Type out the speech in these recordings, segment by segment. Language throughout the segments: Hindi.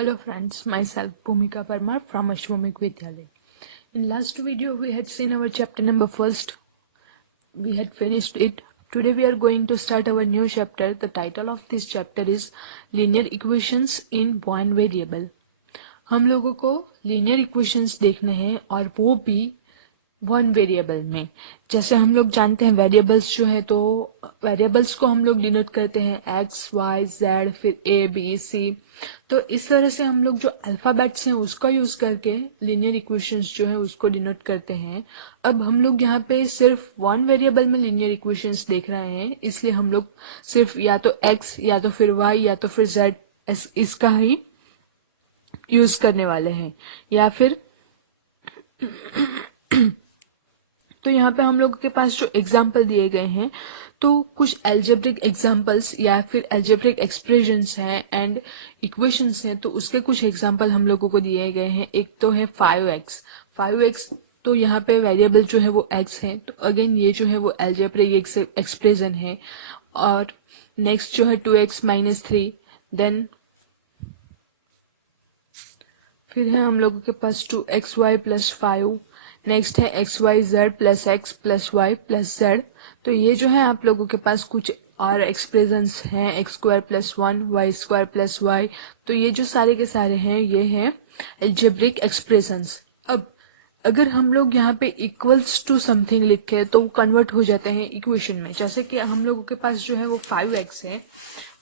Hello friends, myself Bhumika Parmar from Ashwamik Vidyalaya. In last video we had seen our chapter number first. We had finished it. Today we are going to start our new chapter. The title of this chapter is Linear Equations in One Variable. हम लोगों को linear equations देखने हैं और वो भी वन वेरिएबल में। जैसे हम लोग जानते हैं वेरिएबल्स जो है तो वेरिएबल्स को हम लोग डिनोट करते हैं एक्स वाई जेड फिर ए बी सी। तो इस तरह से हम लोग जो अल्फाबेट्स हैं उसका यूज करके लीनियर इक्वेशंस जो है उसको डिनोट करते हैं। अब हम लोग यहाँ पे सिर्फ वन वेरिएबल में लीनियर इक्वेशंस देख रहे हैं, इसलिए हम लोग सिर्फ या तो एक्स या तो फिर वाई या तो फिर जेड इसका ही यूज करने वाले हैं। या फिर तो यहाँ पे हम लोगों के पास जो एग्जाम्पल दिए गए हैं तो कुछ एल्जेब्रिक एग्जाम्पल्स या फिर एल्जेब्रिक एक्सप्रेशंस हैं एंड इक्वेशंस हैं, तो उसके कुछ एग्जाम्पल हम लोगों को दिए गए हैं। एक तो है 5x तो यहाँ पे वेरिएबल जो है वो x है, तो अगेन ये जो है वो एल्जेब्रिक एक्सप्रेशन है। और नेक्स्ट जो है 2x-3, देन फिर है हम लोगों के पास 2xy + 5, नेक्स्ट है xyz + x + y + z। तो ये जो है आप लोगों के पास कुछ और एक्सप्रेशंस हैं, x² + 1 y² + y। तो ये जो सारे के सारे हैं ये हैं एल्जेब्रिक एक्सप्रेशंस। अब अगर हम लोग यहाँ पे इक्वल्स टू समथिंग लिखे तो वो कन्वर्ट हो जाते हैं इक्वेशन में। जैसे कि हम लोगों के पास जो है वो 5x है।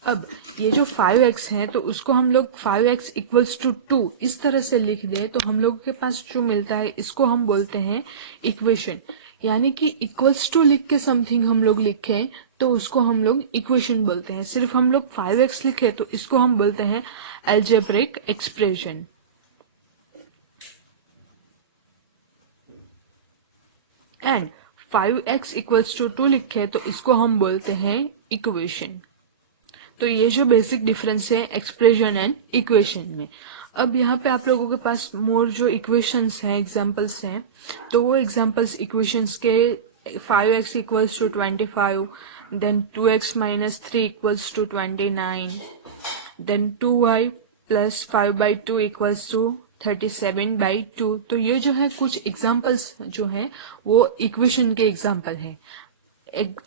अब ये जो 5x है तो उसको हम लोग 5x = 2 इस तरह से लिख दे तो हम लोगों के पास जो मिलता है इसको हम बोलते हैं इक्वेशन। यानी कि इक्वल्स टू लिख के समथिंग हम लोग लिखें तो उसको हम लोग इक्वेशन बोलते हैं। सिर्फ हम लोग 5x लिखे तो इसको हम बोलते हैं एल्जेब्रिक एक्सप्रेशन। एंड 5x = 2 लिखे तो इसको हम बोलते हैं इक्वेशन। तो ये जो बेसिक डिफरेंस है एक्सप्रेशन एंड इक्वेशन में। अब यहाँ पे आप लोगों के पास मोर जो इक्वेशंस हैं, एग्जांपल्स हैं, तो वो एग्जांपल्स इक्वेशंस के 5x = 25, then 2x - 3 = 29, then 2y + 5/2 = 37/2। तो ये जो है कुछ एग्जांपल्स जो हैं वो इक्वेशन के एग्जांपल हैं।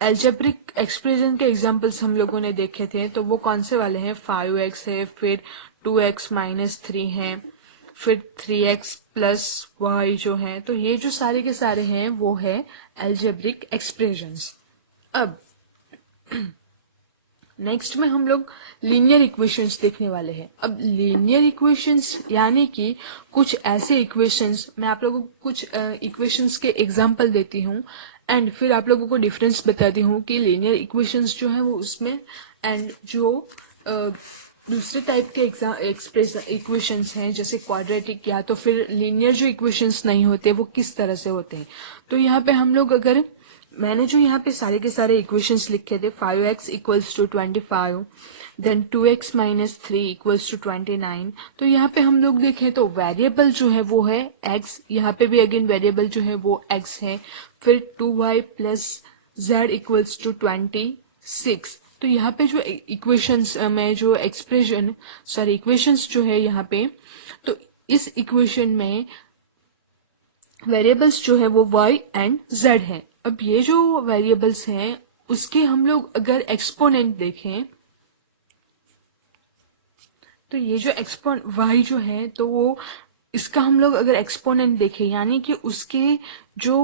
एल्जेब्रिक एक्सप्रेशन के एग्जांपल्स हम लोगों ने देखे थे, तो वो कौन से वाले हैं? 5x है, फिर 2x - 3 है, फिर 3x + y जो है। तो ये जो सारे के सारे हैं वो है एल्जेब्रिक एक्सप्रेशंस। अब नेक्स्ट में हम लोग लीनियर इक्वेशंस देखने वाले हैं। अब लीनियर इक्वेशंस यानी कि कुछ ऐसे इक्वेशंस, मैं आप लोगों को कुछ इक्वेशंस के एग्जांपल देती हूँ एंड फिर आप लोगों को डिफरेंस बताती हूँ कि लीनियर इक्वेशंस जो है वो उसमें एंड जो दूसरे टाइप के एक्सप्रेशन इक्वेशंस हैं जैसे क्वाड्रेटिक या तो फिर लीनियर जो इक्वेशंस नहीं होते वो किस तरह से होते हैं। तो यहाँ पे हम लोग अगर मैंने जो यहाँ पे सारे के सारे इक्वेशंस लिखे थे 5x = 25, देन 2x - 3 = 29। तो यहाँ पे हम लोग देखें तो वेरिएबल जो है वो है x, यहाँ पे भी अगेन वेरिएबल जो है वो x है। फिर 2y + z = 26। तो यहाँ पे जो इक्वेशंस में जो इक्वेशंस जो है यहाँ पे, तो इस इक्वेशन में वेरिएबल्स जो है वो y एंड z है। अब ये जो वेरिएबल्स हैं उसके हम लोग अगर एक्सपोनेंट देखें तो ये जो y जो है तो वो इसका हम लोग अगर एक्सपोनेंट देखें यानी कि उसके जो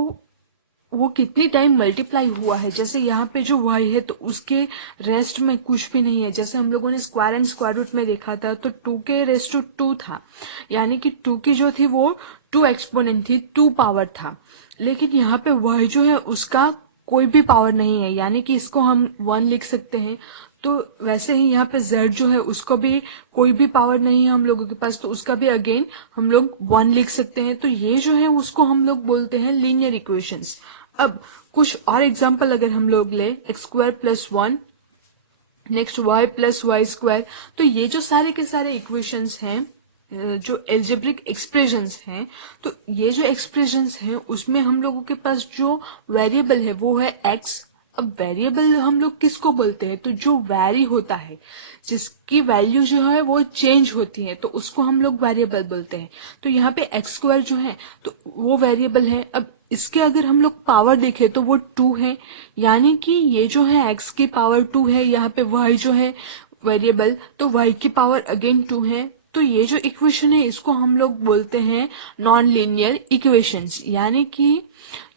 वो कितनी टाइम मल्टीप्लाई हुआ है, जैसे यहाँ पे जो y है तो उसके रेस्ट में कुछ भी नहीं है। जैसे हम लोगों ने स्क्वायर एंड स्क्वायर रूट में देखा था तो 2 के रेस्ट टू 2 था, यानी कि 2 की जो थी वो 2 एक्सपोनेंट थी, 2 पावर था। लेकिन यहाँ पे y जो है उसका कोई भी पावर नहीं है, यानी कि इसको हम 1 लिख सकते हैं। तो वैसे ही यहाँ पे z जो है उसको भी कोई भी पावर नहीं है हम लोगों के पास, तो उसका भी अगेन हम लोग 1 लिख सकते हैं। तो ये जो है उसको हम लोग बोलते हैं लीनियर इक्वेशंस। अब कुछ और एग्जांपल अगर हम लोग ले x² + 1, नेक्स्ट y + y²। तो ये जो सारे के सारे इक्वेशंस हैं जो एल्जेब्रिक एक्सप्रेशंस हैं, तो ये जो एक्सप्रेशंस हैं उसमें हम लोगों के पास जो वेरिएबल है वो है x। अब वेरिएबल हम लोग किसको बोलते हैं, तो जो वैरी होता है, जिसकी वैल्यू जो है वो चेंज होती है, तो उसको हम लोग वेरिएबल बोलते हैं। तो यहाँ पे एक्स स्क्वायर जो है तो वो वेरिएबल है। अब इसके अगर हम लोग पावर देखें तो वो 2 है, यानी कि ये जो है x की पावर 2 है, यहाँ पे y जो है वेरिएबल, तो y की पावर अगेन 2 है। तो ये जो इक्वेशन है इसको हम लोग बोलते हैं नॉन लीनियर इक्वेशंस, यानी कि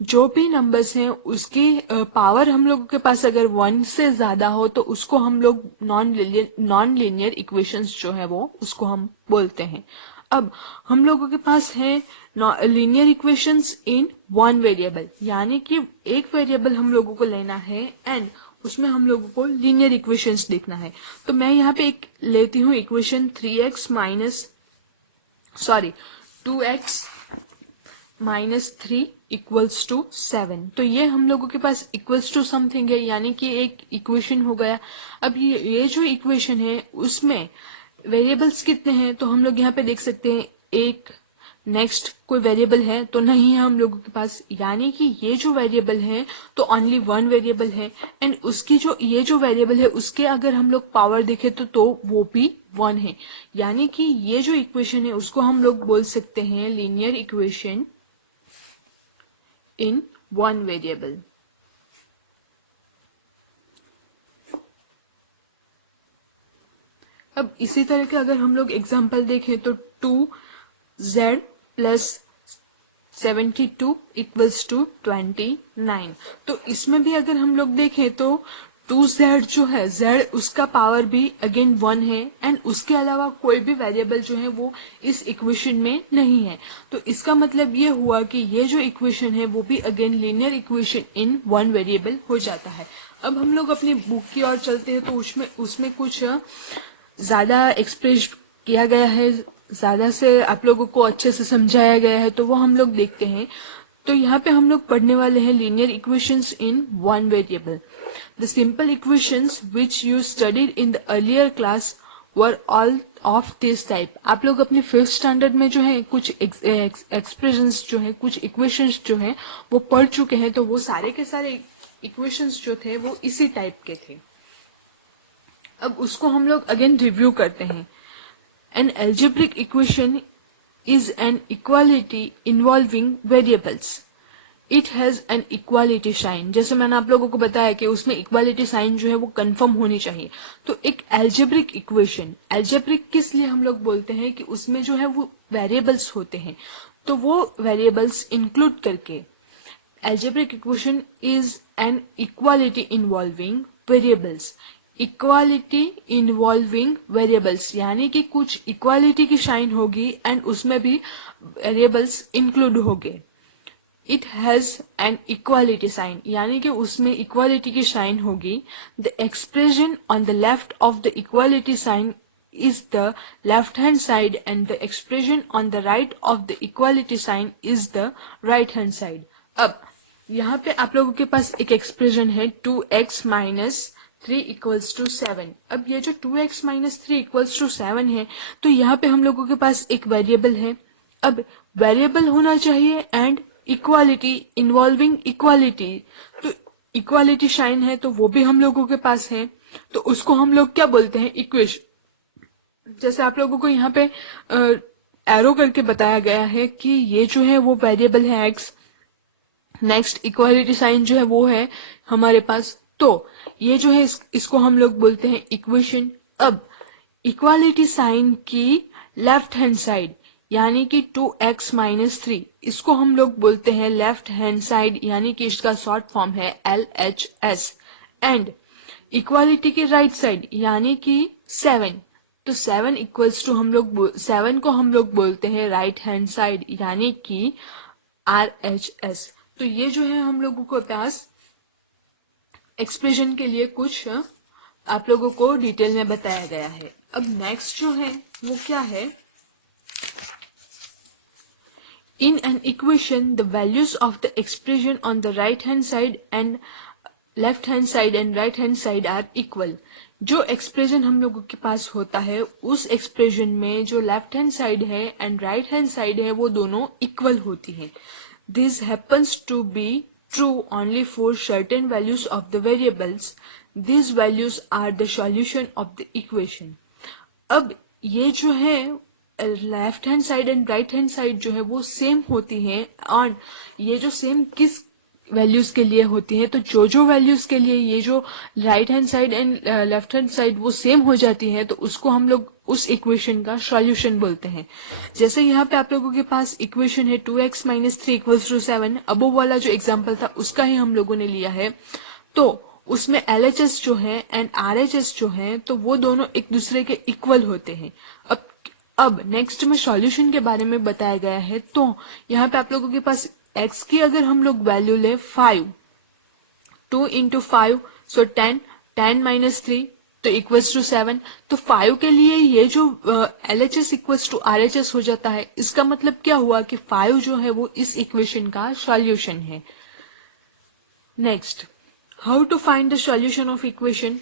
जो भी नंबर्स हैं उसकी पावर हम लोगों के पास अगर 1 से ज्यादा हो तो उसको हम लोग नॉन लीनियर इक्वेशंस जो है वो उसको हम बोलते हैं। अब हम लोगों के पास है linear equations in one variable, यानी कि एक वेरिएबल हम लोगों को लेना है एंड उसमें हम लोगों को लीनियर इक्वेशंस देखना है। तो मैं यहाँ पे एक लेती हूँ equation 2x minus 3 equals to 7। तो ये हम लोगों के पास इक्वल्स टू समथिंग है, यानी कि एक इक्वेशन हो गया। अब ये जो इक्वेशन है उसमें वेरिएबल्स कितने हैं, तो हम लोग यहाँ पे देख सकते हैं एक, नेक्स्ट कोई वेरिएबल है तो नहीं है हम लोगों के पास, यानी कि ये जो वेरिएबल है तो ओनली वन वेरिएबल है एंड उसकी जो ये जो वेरिएबल है उसके अगर हम लोग पावर देखें तो वो भी 1 है, यानी कि ये जो इक्वेशन है उसको हम लोग बोल सकते हैं linear equation in one variable. अब इसी तरह के अगर हम लोग एग्जांपल देखें तो 2z प्लस 72 इक्वल्स टू 29। तो इसमें भी अगर हम लोग देखें तो 2z जो है z उसका पावर भी अगेन 1 है एंड उसके अलावा कोई भी वेरिएबल जो है वो इस इक्वेशन में नहीं है। तो इसका मतलब ये हुआ कि ये जो इक्वेशन है वो भी again linear equation in one variable हो जाता है। अब हम लोग अपनी बुक की ओर चलते हैं तो उसमें कुछ ज्यादा एक्सप्रेस किया गया है, ज्यादा से आप लोगों को अच्छे से समझाया गया है, तो वो हम लोग देखते हैं। तो यहाँ पे हम लोग पढ़ने वाले हैं linear equations in one variable. The simple equations which you studied in the earlier class were all of this type. आप लोग अपने 5th स्टैंडर्ड में जो है कुछ एक्सप्रेशंस जो है, कुछ इक्वेशंस जो है वो पढ़ चुके हैं, तो वो सारे के सारे इक्वेशंस जो थे वो इसी टाइप के थे। अब उसको हम लोग अगेन रिव्यू करते हैं। An algebraic equation is an equality involving variables. It has an equality sign. जैसे मैंने आप लोगों को बताया कि उसमें equality sign जो है वो कंफर्म होनी चाहिए। तो एक algebraic equation, algebraic किस लिए हम लोग बोलते हैं कि उसमें जो है वो variables होते हैं, तो वो variables include करके algebraic equation is an equality involving variables. Equality involving variables, यानी कि कुछ इक्वालिटी की साइन होगी एंड उसमें भी वेरिएबल्स इंक्लूड होंगे। It has an equality sign, यानी कि उसमें इक्वालिटी की साइन होगी। The expression on the left of the equality sign is the left hand side and the expression on the right of the equality sign is the right hand side. अब यहाँ पे आप लोगों के पास एक एक्सप्रेशन है 2x माइनस 3 इक्वल्स टू 7। अब ये जो 2x माइनस 3 इक्वल्स टू 7 है, तो यहाँ पे हम लोगों के पास एक वेरिएबल है। अब वेरिएबल होना चाहिए एंड इक्वालिटी इन्वॉल्विंग इक्वालिटी, तो इक्वालिटी साइन है तो वो भी हम लोगों के पास है, तो उसको हम लोग क्या बोलते हैं, इक्वेशन। जैसे आप लोगों को यहाँ पे एरो करके बताया गया है कि ये जो है वो वेरिएबल है x, नेक्स्ट इक्वालिटी साइन जो है वो है हमारे पास, तो ये जो है इसको हम लोग बोलते हैं इक्वेशन। अब इक्वालिटी साइन की लेफ्ट हैंड साइड यानी कि 2x माइनस 3, इसको हम लोग बोलते हैं लेफ्ट हैंड साइड, यानी कि इसका शॉर्ट फॉर्म है LHS। एंड इक्वालिटी की राइट साइड यानी कि 7, तो 7 इक्वल्स टू 7 को हम लोग बोलते हैं राइट हैंड साइड यानी कि RHS। तो ये जो है हम लोगों को पास एक्सप्रेशन के लिए कुछ आप लोगों को डिटेल में बताया गया है। अब नेक्स्ट जो है वो क्या है, in an equation the values of the expression on the right hand side and left hand side and right hand side are equal. जो एक्सप्रेशन हम लोगों के पास होता है उस एक्सप्रेशन में जो लेफ्ट हैंड साइड है एंड राइट हैंड साइड है वो दोनों इक्वल होती है। This happens to be true only for certain values of the variables. These values are the solution of the equation. अब ये जो है left hand side and right hand side जो है वो सेम होती हैं, और ये जो सेम किस वैल्यूज के लिए होती है, तो जो वैल्यूज के लिए ये जो right hand side and left hand side वो सेम हो जाती है, तो उसको हम लोग उस इक्वेशन का सॉल्यूशन बोलते हैं। जैसे यहाँ पे आप लोगों के पास इक्वेशन है 2x - 3 = 7, अबोव वाला जो एग्जांपल था उसका ही हम लोगों ने लिया है। तो उसमें LHS जो है एंड RHS जो है, तो वो दोनों एक दूसरे के इक्वल होते हैं। अब नेक्स्ट में सॉल्यूशन के बारे में बताया गया है। तो यहाँ पे आप लोगों के पास x की अगर हम लोग वैल्यू ले 5, 2 × 5 सो 10, 10 - 3 तो इक्वल्स टू 7। तो 5 के लिए ये जो LHS इक्वल्स टू RHS हो जाता है, इसका मतलब क्या हुआ कि 5 जो है वो इस इक्वेशन का सॉल्यूशन है। Next, how to find the solution of equation.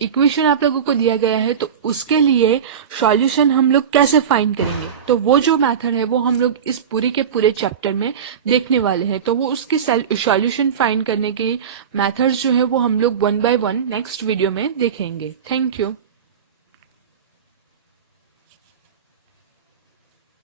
Equation आप लोगों को दिया गया है, तो उसके लिए सॉल्यूशन हम लोग कैसे फाइंड करेंगे, तो वो जो मेथड है वो हम लोग इस पूरे के पूरे चैप्टर में देखने वाले हैं। तो वो उसकी सॉल्यूशन फाइंड करने के मेथड्स जो है वो हम लोग 1 by 1 नेक्स्ट वीडियो में देखेंगे। Thank you.